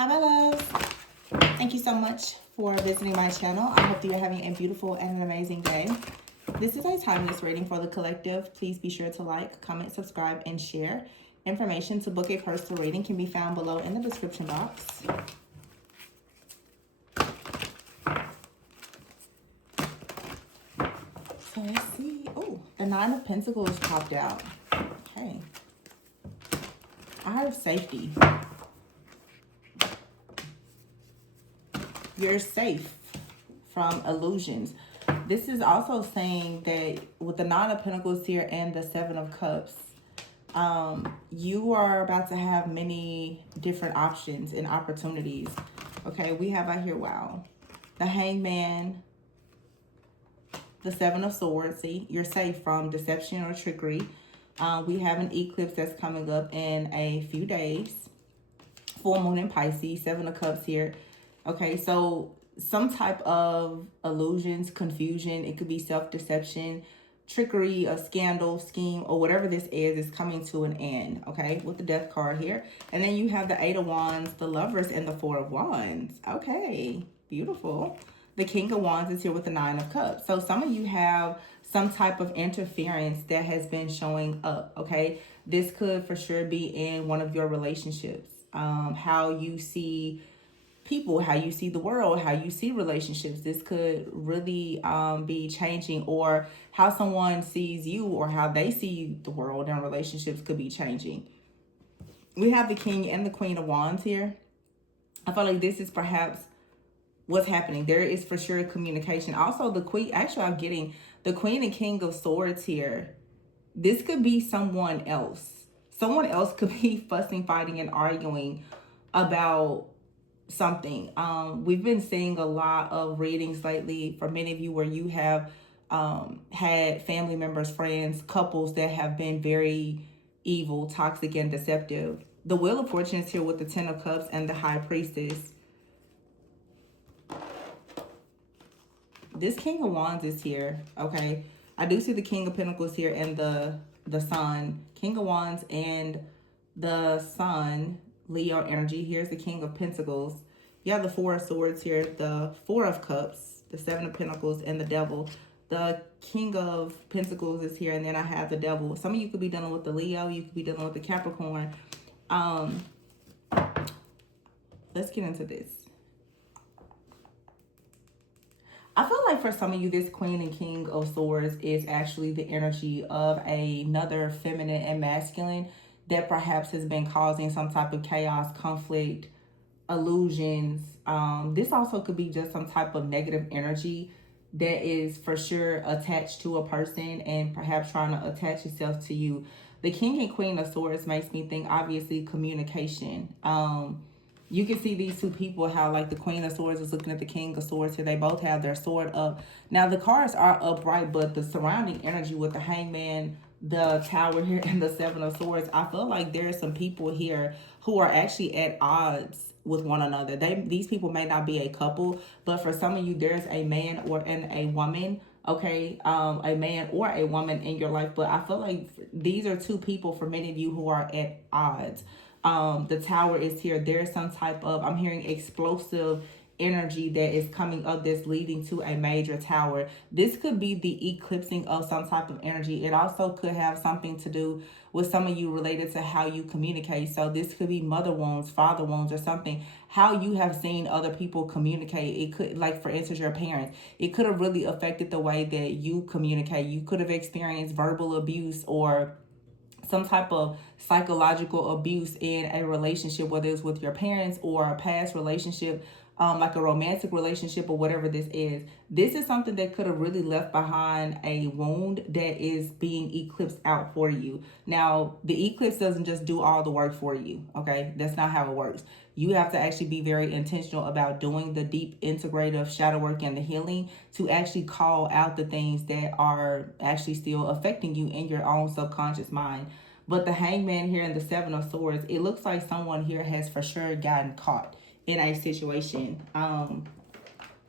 Hi, my loves. Thank you so much for visiting my channel. I hope that you're having a beautiful and an amazing day. This is a timeless reading for the collective. Please be sure to like, comment, subscribe, and share. Information to book a personal reading can be found below in the description box. So let's see. Oh, the Nine of Pentacles popped out. Okay. I have safety. You're safe from illusions. This is also saying that with the Nine of Pentacles here and the Seven of Cups, you are about to have many different options and opportunities. Okay, we have out here, wow, the Hangman, the Seven of Swords. See, you're safe from deception or trickery. We have an eclipse that's coming up in a few days. Full moon in Pisces, Seven of Cups here. Okay, so some type of illusions, confusion, it could be self-deception, trickery, a scandal, scheme, or whatever this is coming to an end, okay, with the Death card here. And then you have the Eight of Wands, the Lovers, and the Four of Wands. Okay, beautiful. The King of Wands is here with the Nine of Cups. So some of you have some type of interference that has been showing up, okay? This could for sure be in one of your relationships. How you see people, how you see the world, how you see relationships. This could really be changing, or how someone sees you or how they see the world and relationships could be changing. We have the King and the Queen of Wands here. I feel like this is perhaps what's happening. There is for sure communication. Also, the Queen, actually, I'm getting the Queen and King of Swords here. This could be someone else. Someone else could be fussing, fighting, and arguing about something. We've been seeing a lot of readings lately for many of you where you have had family members, friends, couples that have been very evil, toxic, and deceptive. The Wheel of Fortune is here with the Ten of Cups and the High Priestess. This King of Wands is here, okay? I do see the King of Pentacles here and the Sun. King of Wands and the Sun, Leo energy. Here's the King of Pentacles. You have the Four of Swords here, the Four of Cups, the Seven of Pentacles, and the Devil. The King of Pentacles is here, and then I have the Devil. Some of you could be dealing with the Leo. You could be dealing with the Capricorn. Let's get into this. I feel like for some of you, this Queen and King of Swords is actually the energy of another feminine and masculine that perhaps has been causing some type of chaos, conflict, illusions. This also could be just some type of negative energy that is for sure attached to a person and perhaps trying to attach itself to you. The King and Queen of Swords makes me think, obviously, communication. You can see these two people, how like the Queen of Swords is looking at the King of Swords here. They both have their sword up. Now the cards are upright, but the surrounding energy with the Hangman, the Tower here, and the Seven of Swords, I feel like there are some people here who are actually at odds with one another. These people may not be a couple, but for some of you, there's a man or a woman, okay, a man or a woman in your life. But I feel like these are two people for many of you who are at odds. The Tower is here. There's some type of, I'm hearing explosive energy that is coming up that's leading to a major tower. This could be the eclipsing of some type of energy. It also could have something to do with some of you related to how you communicate. So this could be mother wounds, father wounds, or something. How you have seen other people communicate. It could, like for instance, your parents. It could have really affected the way that you communicate. You could have experienced verbal abuse or some type of psychological abuse in a relationship, whether it's with your parents or a past relationship, like a romantic relationship or whatever this is. This is something that could have really left behind a wound that is being eclipsed out for you. Now, the eclipse doesn't just do all the work for you, okay? That's not how it works. You have to actually be very intentional about doing the deep integrative shadow work and the healing to actually call out the things that are actually still affecting you in your own subconscious mind. But the Hangman here and the Seven of Swords, it looks like someone here has for sure gotten caught in a situation.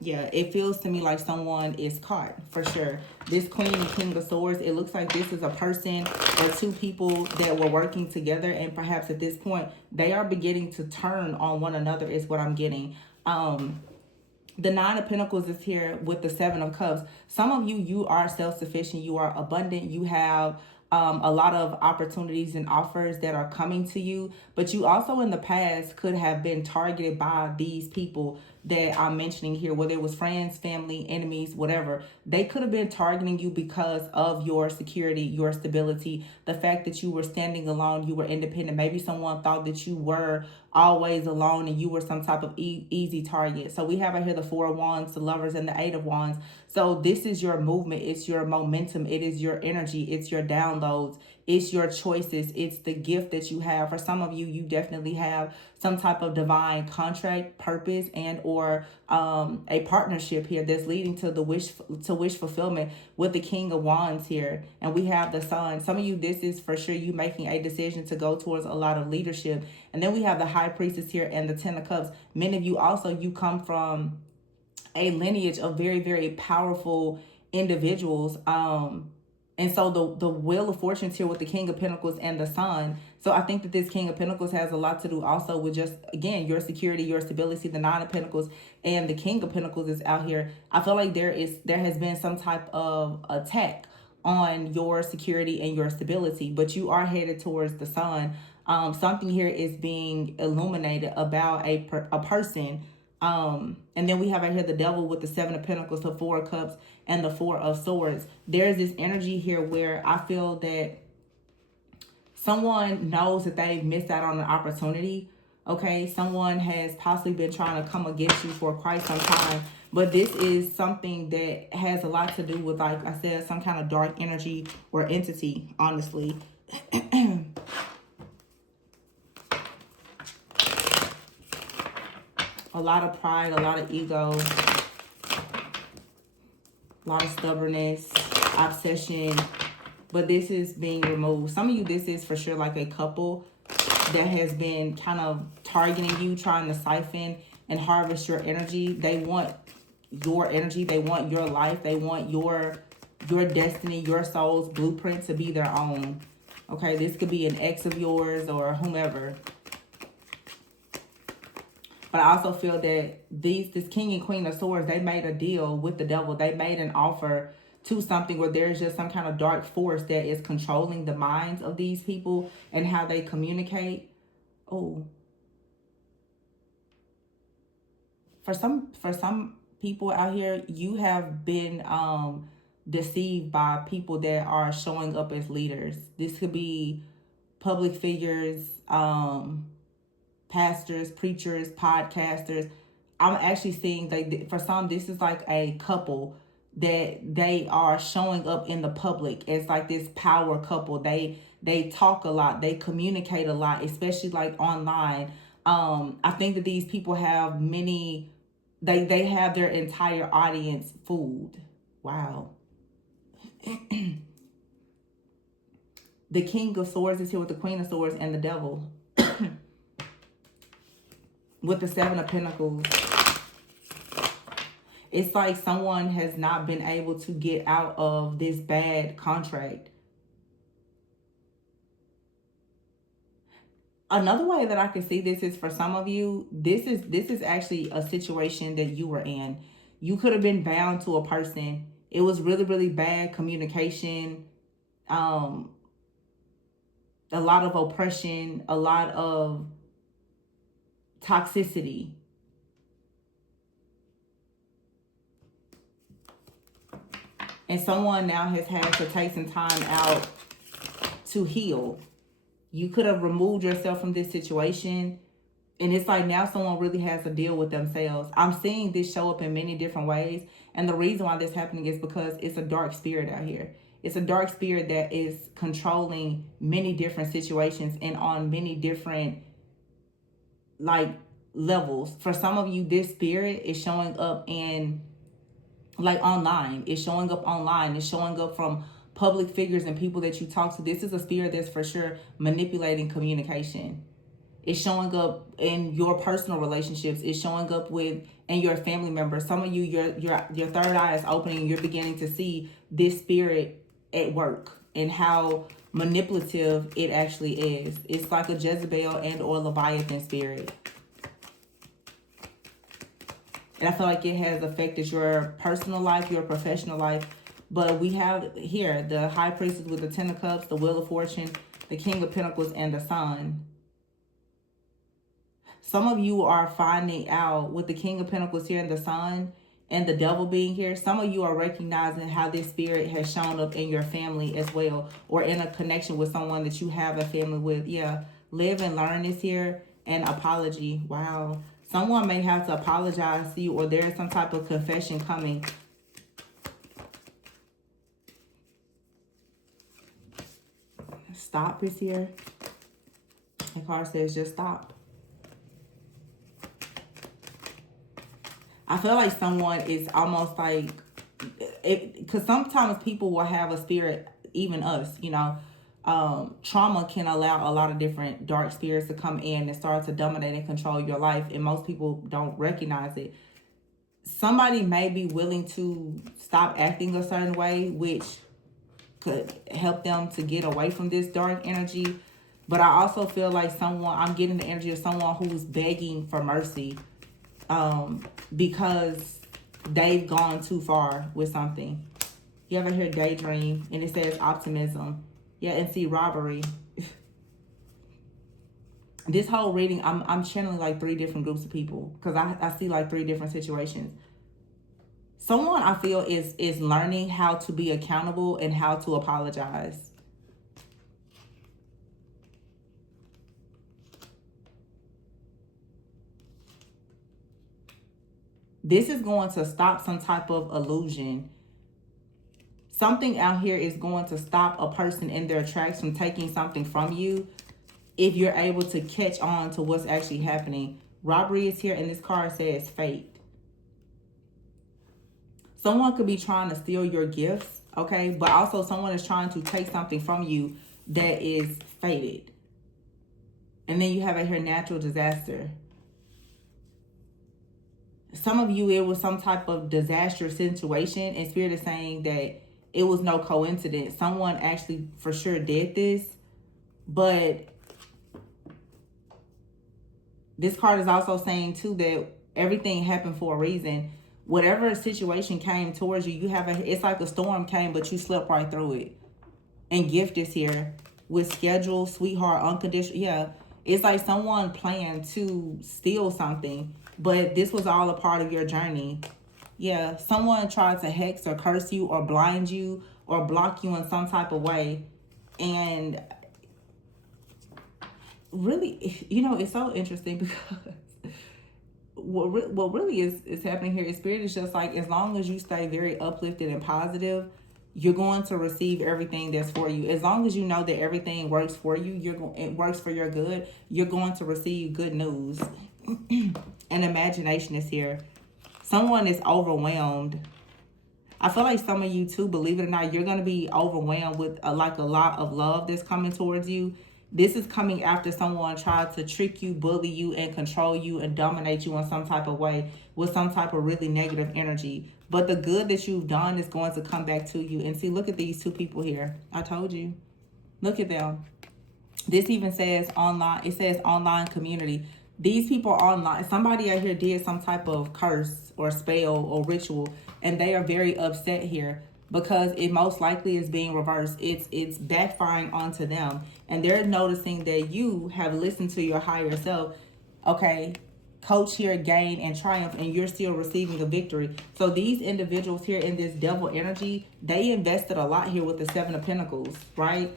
Yeah, it feels to me like someone is caught for sure. This Queen and King of Swords, it looks like this is a person or two people that were working together, and perhaps at this point they are beginning to turn on one another, is what I'm getting. The Nine of Pentacles is here with the Seven of Cups. Some of you, you are self-sufficient, you are abundant, you have a lot of opportunities and offers that are coming to you, but you also in the past could have been targeted by these people that I'm mentioning here, whether it was friends, family, enemies, whatever. They could have been targeting you because of your security, your stability, the fact that you were standing alone, you were independent. Maybe someone thought that you were always alone and you were some type of easy target. So we have right here the Four of Wands, the Lovers, and the Eight of Wands. So this is your movement, it's your momentum, it is your energy, it's your downloads, it's your choices, it's the gift that you have. For some of you, you definitely have some type of divine contract, purpose, and or a partnership here that's leading to the wish fulfillment with the King of Wands here. And we have the Sun. Some of you, this is for sure you making a decision to go towards a lot of leadership. And then we have the High Priestess here and the Ten of Cups. Many of you also, you come from a lineage of very, very powerful individuals. And so the Wheel of Fortune's here with the King of Pentacles and the Sun. So I think that this King of Pentacles has a lot to do also with just, again, your security, your stability. The Nine of Pentacles and the King of Pentacles is out here. I feel like there has been some type of attack on your security and your stability, but you are headed towards the Sun. Something here is being illuminated about a person. And then we have right here the Devil with the Seven of Pentacles, the Four of Cups, and the Four of Swords. There's this energy here where I feel that someone knows that they've missed out on an opportunity. Okay, someone has possibly been trying to come against you for quite some time, but this is something that has a lot to do with, like I said, some kind of dark energy or entity, honestly. A lot of pride, a lot of ego, a lot of stubbornness, obsession, but this is being removed. Some of you, this is for sure like a couple that has been kind of targeting you, trying to siphon and harvest your energy. They want your energy, they want your life, they want your destiny, your soul's blueprint to be their own. Okay, this could be an ex of yours or whomever. But I also feel that this King and Queen of Swords, they made a deal with the Devil. They made an offer to something where there's just some kind of dark force that is controlling the minds of these people and how they communicate. Oh. For some people out here, you have been deceived by people that are showing up as leaders. This could be public figures, pastors, preachers, podcasters. I'm actually seeing that for some, this is like a couple that they are showing up in the public as like this power couple. They talk a lot, they communicate a lot, especially like online. I think that these people have they have their entire audience fooled. Wow. The King of Swords is here with the Queen of Swords and the Devil. With the Seven of Pentacles. It's like someone has not been able to get out of this bad contract. Another way that I can see this is for some of you, this is actually a situation that you were in. You could have been bound to a person. It was really, really bad communication. A lot of oppression, a lot of toxicity. And someone now has had to take some time out to heal. You could have removed yourself from this situation. And it's like now someone really has to deal with themselves. I'm seeing this show up in many different ways. And the reason why this is happening is because it's a dark spirit out here. It's a dark spirit that is controlling many different situations and on many different like levels. For some of you, this spirit is showing up in like online. It's showing up online. It's showing up from public figures and people that you talk to. This is a spirit that's for sure manipulating communication. It's showing up in your personal relationships. It's showing up with and your family members. Some of you, your third eye is opening and you're beginning to see this spirit at work and how manipulative it actually is. It's like a Jezebel and or Leviathan spirit. And I feel like it has affected your personal life, your professional life. But we have here the High Priestess with the Ten of Cups, the Wheel of Fortune, the King of Pentacles, and the Sun. Some of you are finding out with the King of Pentacles here and the Sun and the Devil being here. Some of you are recognizing how this spirit has shown up in your family as well, or in a connection with someone that you have a family with. Yeah, live and learn is here, and apology. Wow. Someone may have to apologize to you, or there is some type of confession coming. Stop is here. The card says just stop. I feel like someone is almost like, because sometimes people will have a spirit, even us, you know, trauma can allow a lot of different dark spirits to come in and start to dominate and control your life. And most people don't recognize it. Somebody may be willing to stop acting a certain way, which could help them to get away from this dark energy. But I also feel like I'm getting the energy of someone who's begging for mercy. Because they've gone too far with something. You ever hear daydream and it says optimism? Yeah, and see robbery. This whole reading, I'm channeling like 3 different groups of people because I see like 3 different situations. Someone I feel is learning how to be accountable and how to apologize. This is going to stop some type of illusion. Something out here is going to stop a person in their tracks from taking something from you if you're able to catch on to what's actually happening. Robbery is here, and this card says fate. Someone could be trying to steal your gifts, okay? But also someone is trying to take something from you that is fated. And then you have here natural disaster. Some of you, it was some type of disastrous situation, and Spirit is saying that it was no coincidence. Someone actually for sure did this, but this card is also saying too that everything happened for a reason. Whatever situation came towards you, it's like a storm came, but you slept right through it. And gift is here with schedule, sweetheart, unconditional. Yeah, it's like someone planned to steal something, but this was all a part of your journey. Yeah, someone tried to hex or curse you or blind you or block you in some type of way. And really, you know, it's so interesting because what really is happening here is Spirit is just like, as long as you stay very uplifted and positive, you're going to receive everything that's for you. As long as you know that everything works for you, it works for your good, you're going to receive good news. And imagination is here. Someone is overwhelmed. I feel like some of you too, believe it or not, you're going to be overwhelmed with a lot of love that's coming towards you. This is coming after someone tried to trick you, bully you, and control you and dominate you in some type of way with some type of really negative energy. But the good that you've done is going to come back to you. And see, look at these 2 people here. I told you. Look at them. This even says online. It says online community. These people online, somebody out here did some type of curse or spell or ritual, and they are very upset here because it most likely is being reversed. It's backfiring onto them, and they're noticing that you have listened to your higher self. Okay, coach here, gain and triumph, and you're still receiving a victory. So these individuals here in this devil energy, they invested a lot here with the 7 of Pentacles, right?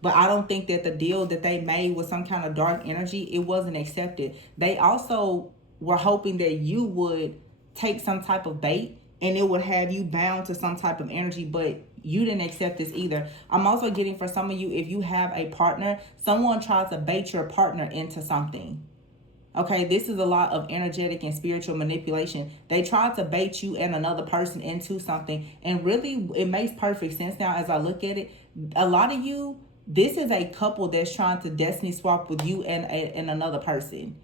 But I don't think that the deal that they made with some kind of dark energy, it wasn't accepted. They also were hoping that you would take some type of bait and it would have you bound to some type of energy, but you didn't accept this either. I'm also getting for some of you, if you have a partner, someone tried to bait your partner into something. Okay, this is a lot of energetic and spiritual manipulation. They tried to bait you and another person into something. And really, it makes perfect sense now as I look at it. A lot of you, This is a couple that's trying to destiny swap with you and another person.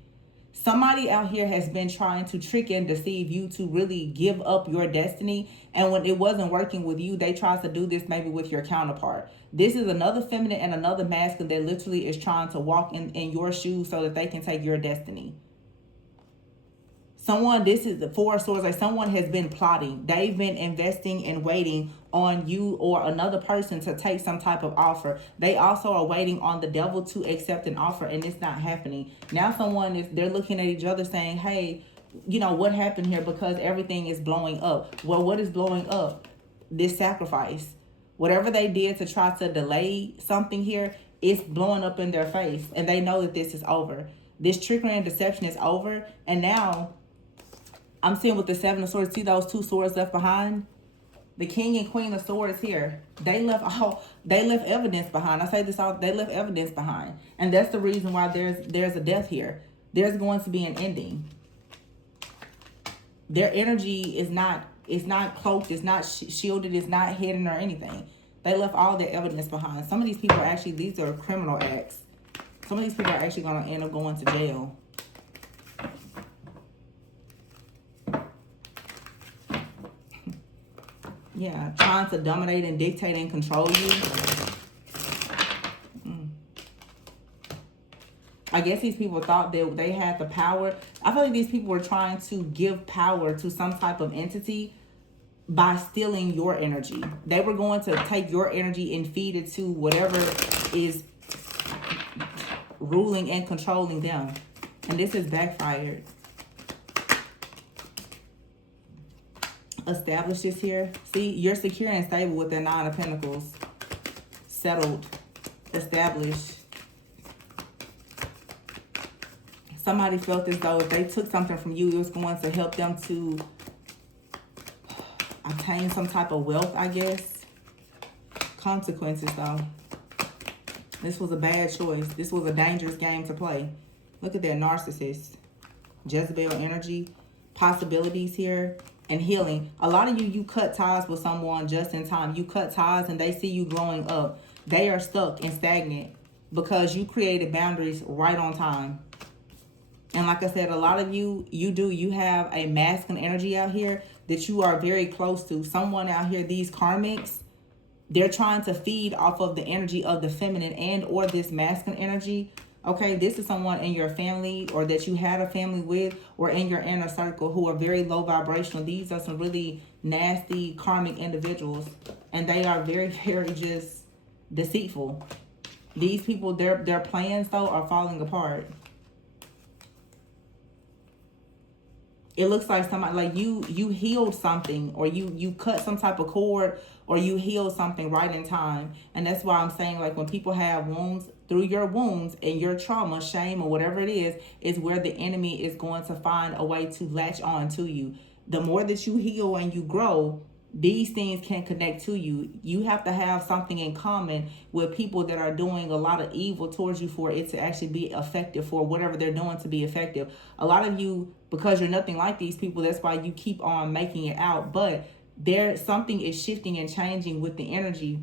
Somebody out here has been trying to trick and deceive you to really give up your destiny. And when it wasn't working with you, they tried to do this maybe with your counterpart. This is another feminine and another masculine that literally is trying to walk in your shoes so that they can take your destiny. Someone, this is the Four of Swords, like someone has been plotting. They've been investing and waiting on you or another person to take some type of offer. They also are waiting on the devil to accept an offer, and it's not happening. Now they're looking at each other saying, hey, what happened here, because everything is blowing up. Well, what is blowing up? This sacrifice. Whatever they did to try to delay something here, it's blowing up in their face, and they know that this is over. This trickery and deception is over, and now I'm seeing with the Seven of Swords, see those two swords left behind? The King and Queen of Swords here. They left evidence behind. I say this all, they left evidence behind. And that's the reason why there's a death here. There's going to be an ending. Their energy is not cloaked, it's not shielded, it's not hidden or anything. They left all their evidence behind. Some of these people these are criminal acts. Some of these people are actually going to end up going to jail. Yeah, trying to dominate and dictate and control you. I guess these people thought that they had the power. I feel like these people were trying to give power to some type of entity by stealing your energy. They were going to take your energy and feed it to whatever is ruling and controlling them. And this has backfired. Establish this here. See, you're secure and stable with the Nine of Pentacles. Settled. Established. Somebody felt as though if they took something from you, it was going to help them to obtain some type of wealth, I guess. Consequences, though. This was a bad choice. This was a dangerous game to play. Look at that narcissist. Jezebel energy. Possibilities here. And healing. A lot of you cut ties with someone just in time. You cut ties and they see you growing up. They are stuck and stagnant because you created boundaries right on time. And like I said, a lot of you have a masculine energy out here that you are very close to. Someone out here, these karmics, they're trying to feed off of the energy of the feminine and or this masculine energy. Okay, this is someone in your family or that you had a family with or in your inner circle who are very low vibrational. These are some really nasty karmic individuals. And they are very, very just deceitful. These people, their plans, though, are falling apart. It looks like somebody, like you healed something or you cut some type of cord or you healed something right in time. And that's why I'm saying, like, when people have wounds, through your wounds and your trauma, shame, or whatever it is where the enemy is going to find a way to latch on to you. The more that you heal and you grow, these things can connect to you. You have to have something in common with people that are doing a lot of evil towards you for it to actually be effective, for whatever they're doing to be effective. A lot of you, because you're nothing like these people, that's why you keep on making it out. But something is shifting and changing with the energy.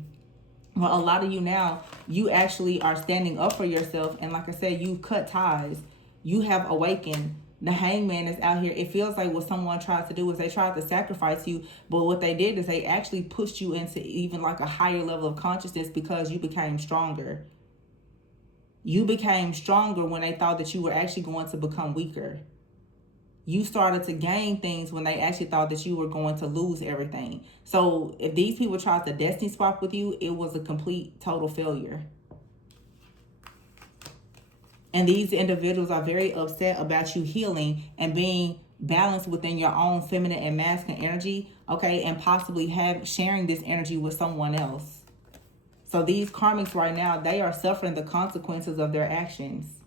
Well, a lot of you now, you actually are standing up for yourself. And like I said, you've cut ties. You have awakened. The Hangman is out here. It feels like what someone tried to do is they tried to sacrifice you. But what they did is they actually pushed you into even like a higher level of consciousness because you became stronger. You became stronger when they thought that you were actually going to become weaker. You started to gain things when they actually thought that you were going to lose everything. So if these people tried to destiny swap with you, it was a complete, total failure. And these individuals are very upset about you healing and being balanced within your own feminine and masculine energy, okay, and possibly sharing this energy with someone else. So these karmics right now, they are suffering the consequences of their actions.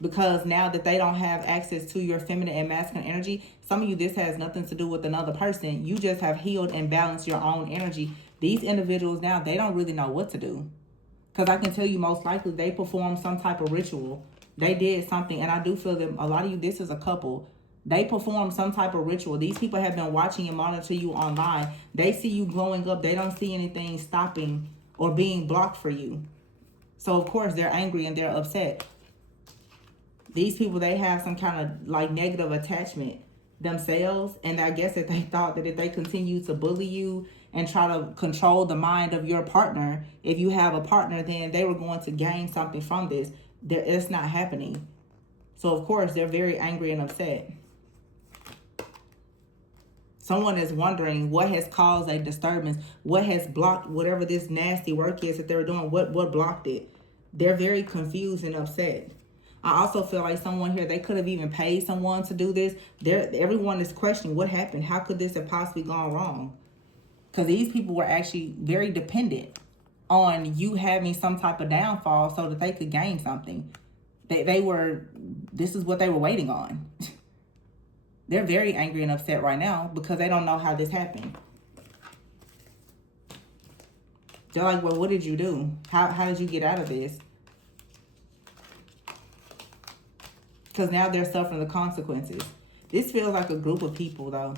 Because now that they don't have access to your feminine and masculine energy, some of you, this has nothing to do with another person. You just have healed and balanced your own energy. These individuals now, they don't really know what to do. Because I can tell you most likely they performed some type of ritual. They did something, and I do feel that a lot of you, this is a couple. They performed some type of ritual. These people have been watching and monitor you online. They see you glowing up. They don't see anything stopping or being blocked for you. So, of course, they're angry and they're upset. These people, they have some kind of like negative attachment themselves. And I guess that they thought that if they continue to bully you and try to control the mind of your partner, if you have a partner, then they were going to gain something from this. It's not happening. So, of course, they're very angry and upset. Someone is wondering what has caused a disturbance, what has blocked whatever this nasty work is that they're doing, what blocked it. They're very confused and upset. I also feel like someone here, they could have even paid someone to do this. Everyone is questioning what happened. How could this have possibly gone wrong? Because these people were actually very dependent on you having some type of downfall so that they could gain something. This is what they were waiting on. They're very angry and upset right now because they don't know how this happened. They're like, well, what did you do? How did you get out of this? Because now they're suffering the consequences. This feels like a group of people, though.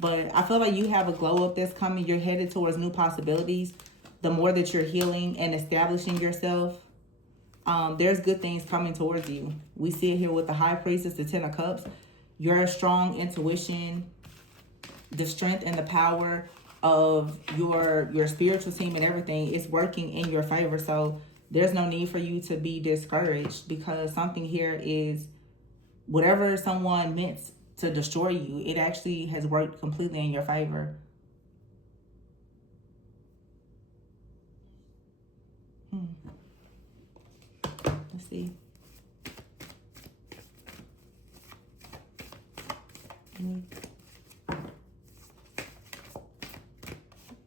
But I feel like you have a glow up that's coming. You're headed towards new possibilities. The more that you're healing and establishing yourself, there's good things coming towards you. We see it here with the High Priestess, the Ten of Cups. Your strong intuition, the strength and the power of your spiritual team and everything is working in your favor. So there's no need for you to be discouraged, because something here is, whatever someone meant to destroy you, it actually has worked completely in your favor. Let's see.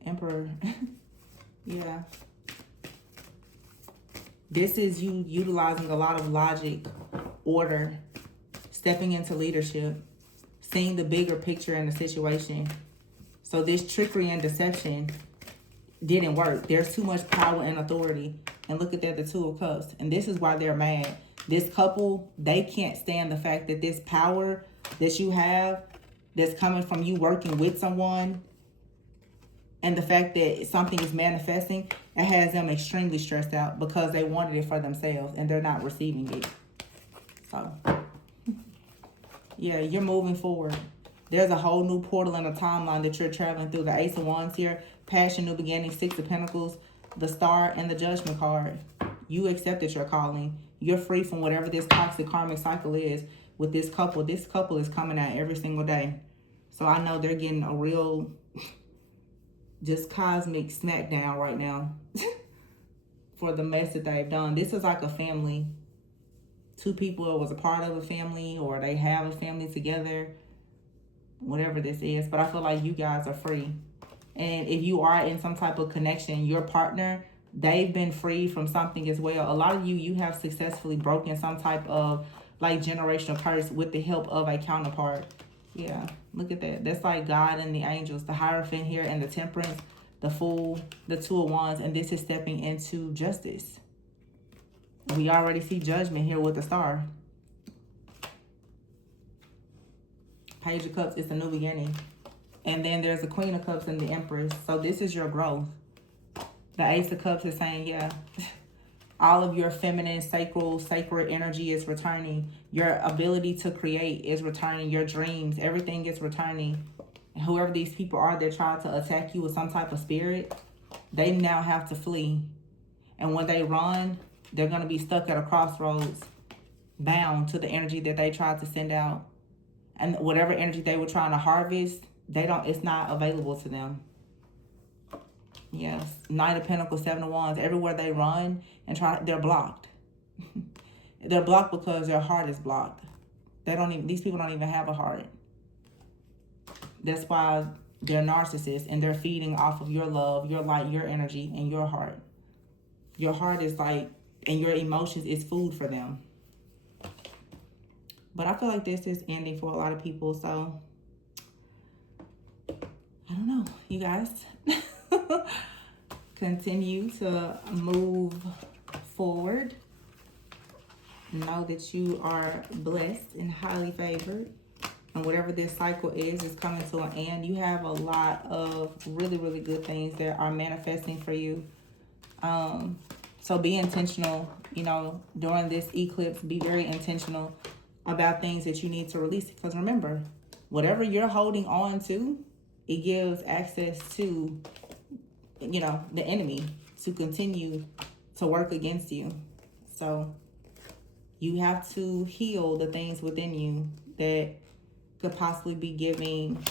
Emperor. Yeah. This is you utilizing a lot of logic, order, stepping into leadership, seeing the bigger picture in the situation. So this trickery and deception didn't work. There's too much power and authority. And look at that, the Two of Cups. And this is why they're mad. This couple, they can't stand the fact that this power that you have that's coming from you working with someone, and the fact that something is manifesting, it has them extremely stressed out because they wanted it for themselves and they're not receiving it. So, yeah, you're moving forward. There's a whole new portal and a timeline that you're traveling through. The Ace of Wands here, passion, new beginning, Six of Pentacles, the Star, and the Judgment card. You accepted your calling. You're free from whatever this toxic karmic cycle is with this couple. This couple is coming out every single day. So I know they're getting a real just cosmic smackdown right now for the mess that they've done. This is like a family. Two people was a part of a family, or they have a family together, whatever this is. But I feel like you guys are free. And if you are in some type of connection, your partner, they've been free from something as well. A lot of you have successfully broken some type of like generational curse with the help of a counterpart. Yeah, look at that. That's like God and the angels, the Hierophant here, and the Temperance, the Fool, the Two of Wands, and this is stepping into justice. We already see Judgment here with the Star. Page of Cups is a new beginning. And then there's the Queen of Cups and the Empress. So this is your growth. The Ace of Cups is saying, yeah, all of your feminine, sacred energy is returning. Your ability to create is returning. Your dreams, everything is returning. And whoever these people are that try to attack you with some type of spirit, they now have to flee. And when they run, they're going to be stuck at a crossroads, bound to the energy that they tried to send out. And whatever energy they were trying to harvest, it's not available to them. Yes, Knight of Pentacles, Seven of Wands. Everywhere they run and they're blocked. They're blocked because their heart is blocked. These people don't even have a heart. That's why they're narcissists, and they're feeding off of your love, your light, your energy, and your heart. Your heart is like, and your emotions is food for them. But I feel like this is ending for a lot of people, so I don't know, you guys. Continue to move forward. Know that you are blessed and highly favored. And whatever this cycle is coming to an end. You have a lot of really, really good things that are manifesting for you. So be intentional, you know, during this eclipse. Be very intentional about things that you need to release. Because remember, whatever you're holding on to, it gives access to, you know, the enemy to continue to work against you. So you have to heal the things within you that could possibly be giving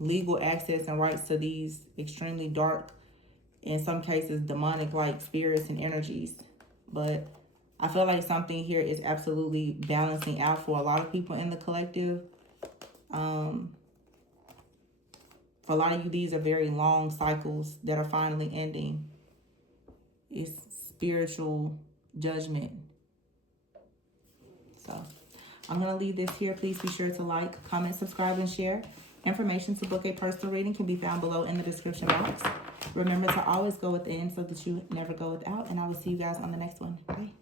legal access and rights to these extremely dark, in some cases demonic like spirits and energies. But I feel like something here is absolutely balancing out for a lot of people in the collective. For a lot of you, these are very long cycles that are finally ending. It's spiritual judgment. So I'm going to leave this here. Please be sure to like, comment, subscribe, and share. Information to book a personal reading can be found below in the description box. Remember to always go within so that you never go without. And I will see you guys on the next one. Bye.